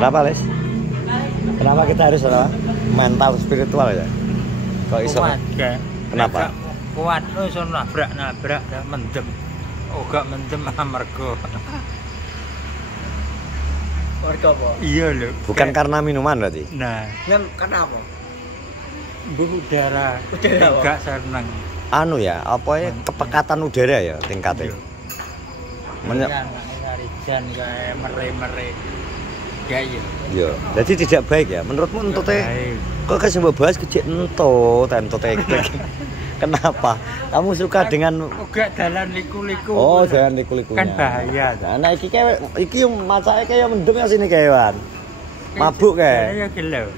Kenapa, Les? Kenapa kita harus mental spiritual ya? Kok iso? Kenapa? Kuat iso nabrak mendem. Oh, gak mendem amarga. Warga apa? Iya lho. Bukan karena minuman berarti. Nah, Karena apa? udara gak seneng. Anu ya, apa ya kepekatan udara ya tingkatnya. Jan kayak mere-mere. Ya iya. Iya. Jadi tidak baik ya. Menurutmu entute kok kasih mbok bahas kecil entut Kenapa? Kamu suka dengan gak dalan liku-liku. Oh, jalan liku-likunya. Kan bahaya. Nah, iki macake kaya mendem ya sini kayak mabuk kayak. Ya gelo.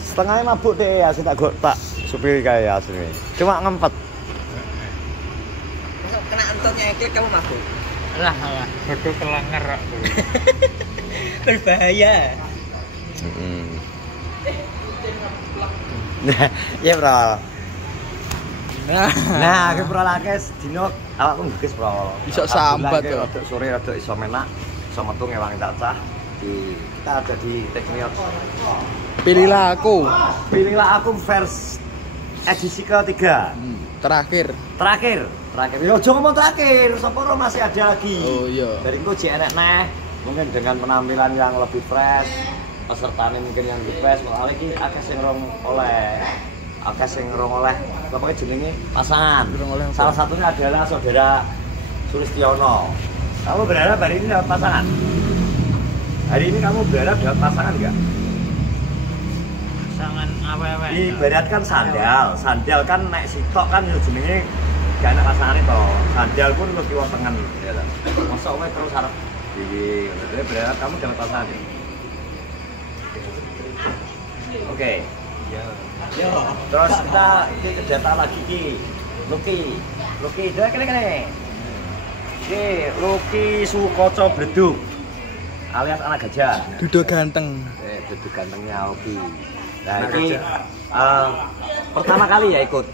Setengahnya mabuk deh ya, tak tak supir kayak asli. Cuma ngempet. Masuk kena entutnya eklik kamu mabuk. Lah, bodoh kelanger kok. Berbahaya. Nah, ya bro. Nah, ke pro lakes dino awakku mbukis pro. Iso sambat yo. Rada sore rada iso menak, iso metu ngewangi cacah. Kita ada di Tekniot. Pilihlah aku. Pilihlah aku versi edisi ketiga. Terakhir. Terakhir. Yo aja ngomong terakhir, sapa masih ada lagi. Oh iya. Dari itu jek enek neh. Mungkin dengan penampilan yang lebih fresh, pesertanya mungkin yang lebih fresh, soalnya iki akeh sing rong oleh. Akeh sing rong oleh, bapaknya jenenge pasangan. Salah satunya adalah saudara Sulistiono. Kamu berharap hari ini dapat pasangan? Hari ini kamu berharap dapat pasangan enggak? Pasangan awewe. Ibaratkan sandal kan naik sitok kan yo jenenge gak ana pasangane to. Sandal pun lu kiwa tengen ya ta. Mosok kowe terus arep iki, berharap kamu dapat pasangan. Oke. Ya. Terus kita ke data lagi ki. Luki, kene. Oke, Luki Sukoco Bledug alias anak gajah. Dudo ganteng. Bledug gantengnya Luki. Nah, ini pertama kali ya ikut.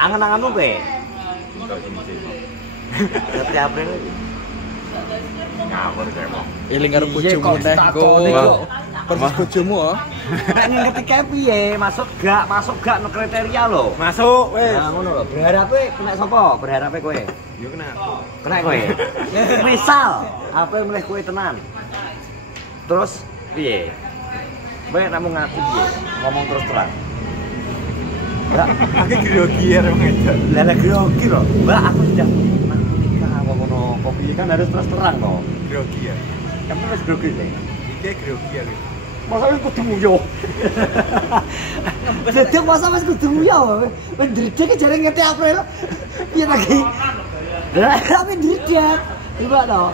Angan-anganmu pe? Berarti April lagi. Ngawur kayak mau. Eling karo bojomu neh kok. Persis bojomu oh. Nek ngerti kae piye? Masuk gak no kriteria lho. Masuk wis. Nah, ngono lho. Berharape kena sapa? Berharape kowe. Yo kena. Kena kowe. Misal, apa yang milih kowe tenan? Terus piye? Banyak namu ngaku piye? Ngomong terus terang. Mbak, aku grogi ya emang itu. Lah grogi lho. Mbak, aku sudah nikah ngono. Kopi kan harus terus terang kok. Grogi ya. Kamu wis grogi sih. Iki grogi ya. Masa wis kudu nguyo. Dedek masa wis kudu nguyo. Wis ndredeg jare ngerti April. Piye lagi? Lah, tapi ndredeg. Coba to.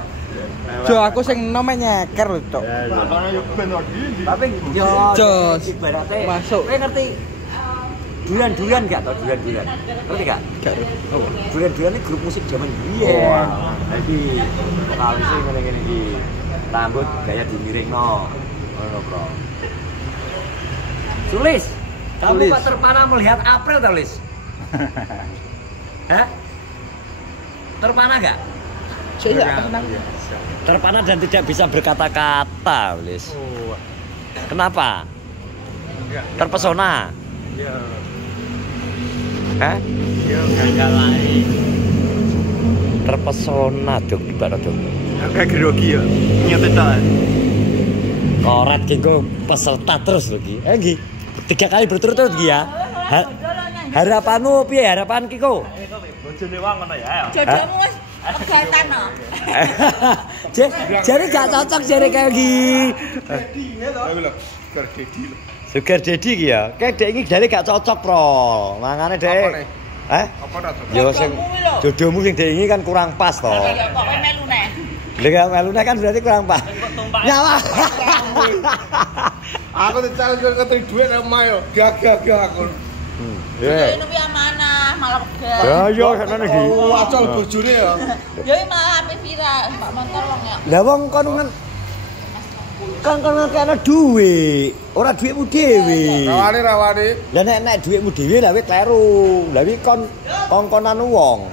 Jo aku sing nome nyeker lho, Cok. Tapi yo Jos. ibaratnya Masuk. kowe ngerti Duran enggak tau Duran? Ngerti enggak? Gak. Oh. Duran ini grup musik zaman biyen. Jadi vokalisnya ngene-ngene iki. Rambut gaya dimiringno. Ngono, Bro. Sulis. Kamu Pak terpana melihat April terlis? Hah? Terpana enggak? Saya tenang. Terpana dan tidak bisa berkata-kata, Lis. Oh. Kenapa? Terpesona. Ya. Hah? Yo gagal lain. Terpesona dong gimana dong? Agak grogi ya. Nyata tak. Koret kengko peserta terus lho Ki. Ki. 3 kali berturut-turut Ki ya. Harapanmu piye? Harapan Kiko? Bojone wong ngono ya. Jodohmu wis pegatan no. Jadi gak cocok jare kayak gini. Sugar daddy ki ya. Kayak dek iki jare gak cocok, Pro. Mangane dek. Apa ora to? Ya sing jodohmu sing dek iki kan kurang pas to. Ya kok melu neh. Lha melu kan berarti kurang pas. Nyawa. Aku dical ketri dhuwit nang omah yo. Gagah aku. Ya ini piye amanah malah wegah. Ya yo saknene iki. Acol bojone ya. Ya iki malah ape viral, Mbak Montor wong ya. Lah wong kon kan ana duit, ora duitmu dhewe. Rawane. Lah nek duitmu dhewe lah wis kleru. Lah iki kon kongkonan wong.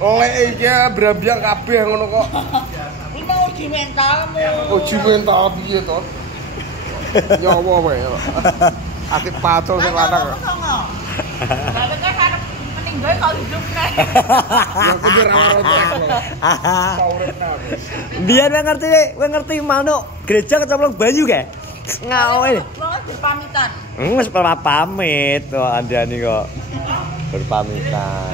Oleh iki brambyang kabeh ngono kok. Kuwi mau uji mentalmu. Uji mental piye to? Nyawa wae. Akeh pacul sing lanang. Lalu kan karep meninggal kau hidup nih. Ya kudu Biar gue ngerti manuk gereja kecemplung banyu kae. Ngawe. Mau berpamitan. Wis pamit to andani kok. Berpamitan.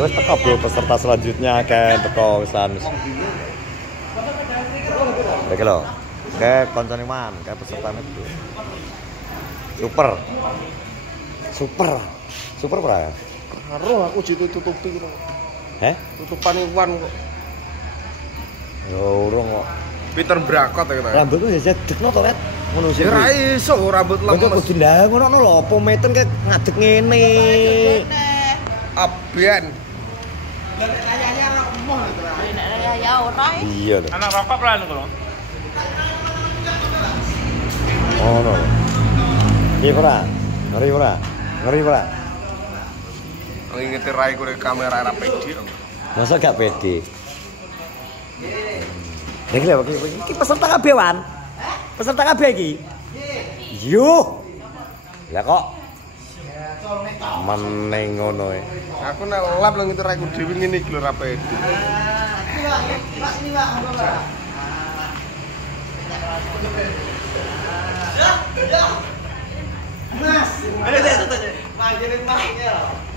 Terus teko bro peserta selanjutnya kayak teko wisan. Oke lho. Kayak koncone man, kayak pesertane bro. Super pra. Karo aku ditutupi kok. Heh? Tutupane wan kok. Yo urung kok. Peter brakot ya kita. Rambutku ya jedekno to, Wet. Ngono sih. Ya ra iso rambut lemes. Kok kudu ndah ngono lho, apa meten kayak ngadeg ngene. Aben. Ya ora. Iya lho. Anak rokok lah niku lho. Ono. Iya ora? Ngeri ora? Ngingeti rai kure kamera ra pede. Masa gak pede? Iki lho, iki peserta kabeh wan. Peserta kabeh iki. Yo. Lah kok meneng ngono e. Aku nek lap nang ngiti rai ku dhewe ngene iki lho ra pede.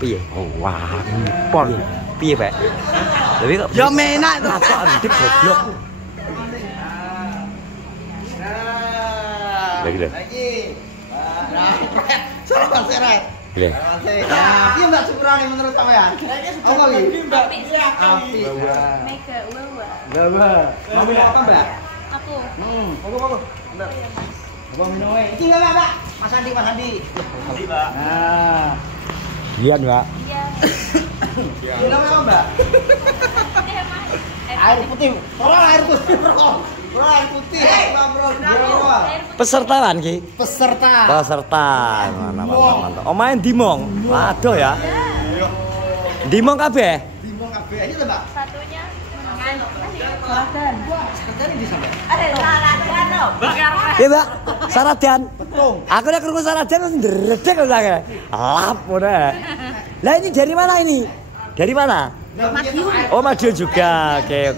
Piye? Oh, wah, pon. Piye, Pak? Tapi kok Ya menak to. kok ndip goblok. Lagi lho. Salah serai. Lho. Iki Mbak syukurane menurut sampean. Apa iki? Api sih. Api. Mega wawa. Gawa. Mau apa, Mbak? Aku. Monggo. Bener. Abang minum wae. Iki enggak, Mbak. Mas Andi. Nah. Gian, Mbak. Iya. Minum apa, Mbak? Deh, Mas. Air putih. Tolong air putih, Bro. Bro, air putih. Bro. Pesertaan ki. Peserta. Peserta. Mantap. Omahe Dimong. Aduh ya. Dimong kabeh. Dimong kabeh aja to, Mbak. Satunya Saradan. Saradan di sampe. Ada Saradan loh. Iya, Mbak. Saradan. Betul. Aku nek krungu Saradan wis ndredeg kok saya. Lap ngono. Lah ini dari mana ini? Dari mana? Madiun. Oh, Madiun juga. Oke.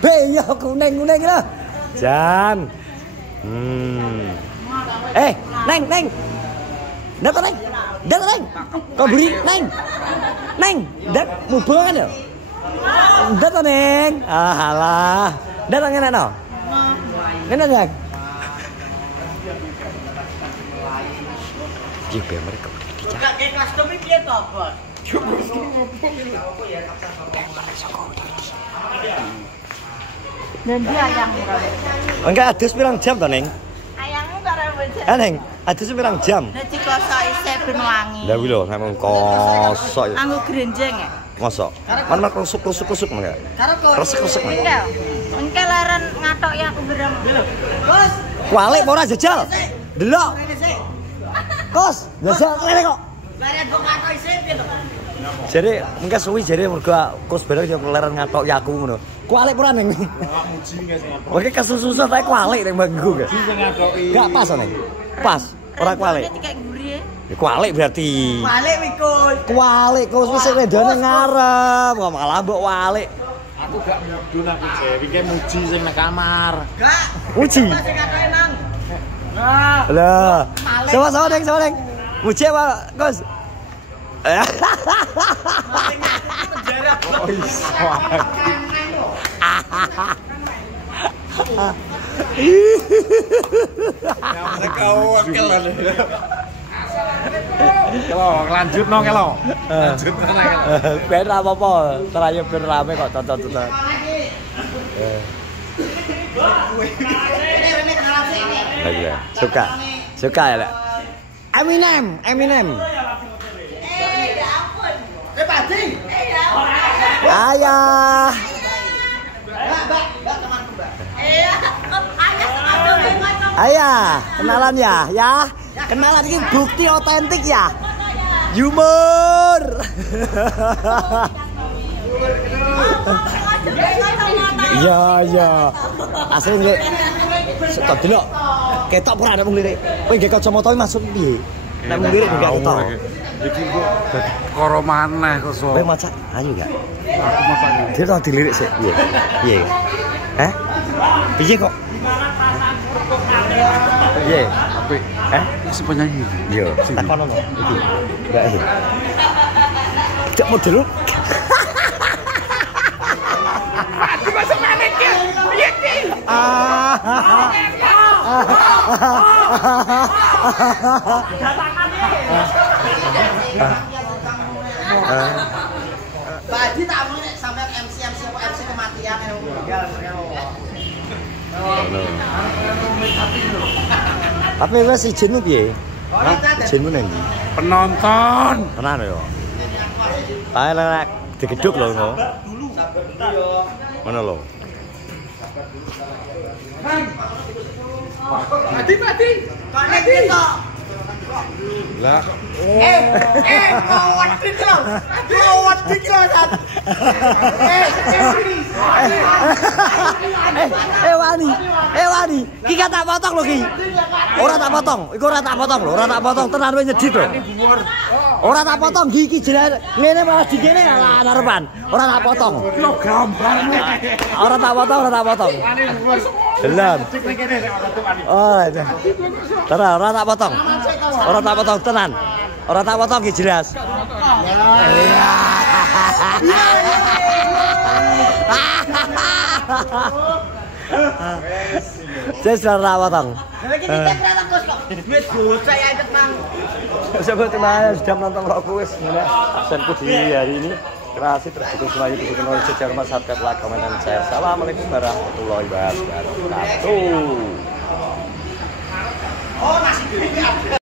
Be, ya kuning lah. Jan. Neng. Neng. Kau beri, Neng. Dan mubeng kan ya? Datang, Neng. Alah. Datang ngene no. Ngene ya. Jibe mereka. Enggak kayak custom piye to, Bos? Dan dia ayam Enggak adus pirang jam to, Neng? ayammu karo bojone. Neng, adus pirang jam? Nek dikosok isih ben wangi. Lah kuwi lho, sampeyan kosok. Anggo grenjeng ya. Mosok. Mana kusuk enggak? Resek-resek. Engke leren ngatok ya aku berang. Bos. Kualik ora jajal. Delok. Kos, jajal kene kok. Larian kok ngatok isih piye to? Jadi mungkin suwi jadi mergo kos bareng yo leren ngatok ya aku ngono. Kualik ora Neng. Oke kesususan ta kualik ning bangku gak? Gak pas Neng. Pas. Ora kualik. Dikek gurih. Ya kualik berarti. Balik Mikul. Kualik kok wis redone ngarep. Kok malah mbok walik. Aku gak mudun aku Jerry ki muji sing nang kamar. Gak. Uji. Masih ngatoke nang. Lah. Sama Neng. Muji apa, Gus? Oh iso. Kau wakilan. Kelo lanjut no kelo. Lanjut nang kelo. Ben apa-apa, terayo ben rame kok tonton-tonton. Lagi ya. Suka ya, Lek. Eminem. Ya ampun. Padi. Ya. Ayah. Mbak, temanku, Mbak. Iya. Ayah sama ngomong. Ayah, kenalan ya. Kenalan ini bukti otentik ya. Humor. Iya iya. Asli nggih. Kok delok. Ketok ora ada mung lirik. Kowe nggih kacamata masuk piye? Nek mung lirik enggak ketok. Iki kok dadi karo maneh kok so. Kowe maca ayo gak? Aku masak. Dia tau dilirik sih. Piye? Piye? Hah? Piye kok? Piye? Apik. Si penyanyi. Iya, takon ono. Iki. Enggak iki. Cek model. Aduh masuk mana ki? Piye ki? Badi tak mau nek sampean MC kematian yang meninggal. Tapi wes izinmu piye? Izinmu nang ndi? Penonton. Tenan yo. Ae lek digeduk lho ngono. Ngono lho. Mati. Kok nek kok. Lah, Kawat iki lho. Kawat iki lho. Wani. Ki gak tak potong lho ki. Ora tak potong. Iku ora tak potong lho, ora tak potong. Tenan wis nyedhit lho. Ora tak potong iki jelas ngene malah dikene ala arepan. Ora tak potong. Yo gambarmu. Ora tak potong. Delan. Oh, itu. Tenan ora tak potong. Tenan. Ora tak potong ki jelas. Just ora potong. Lagi kita berapa kos kok? Duit bocah ya Jepang. Sobat teman sudah menonton vlogku wis ngene absenku di hari ini. Terima kasih terus selalu dukung oleh sejarah masyarakat like, komen dan share. Assalamualaikum warahmatullahi wabarakatuh.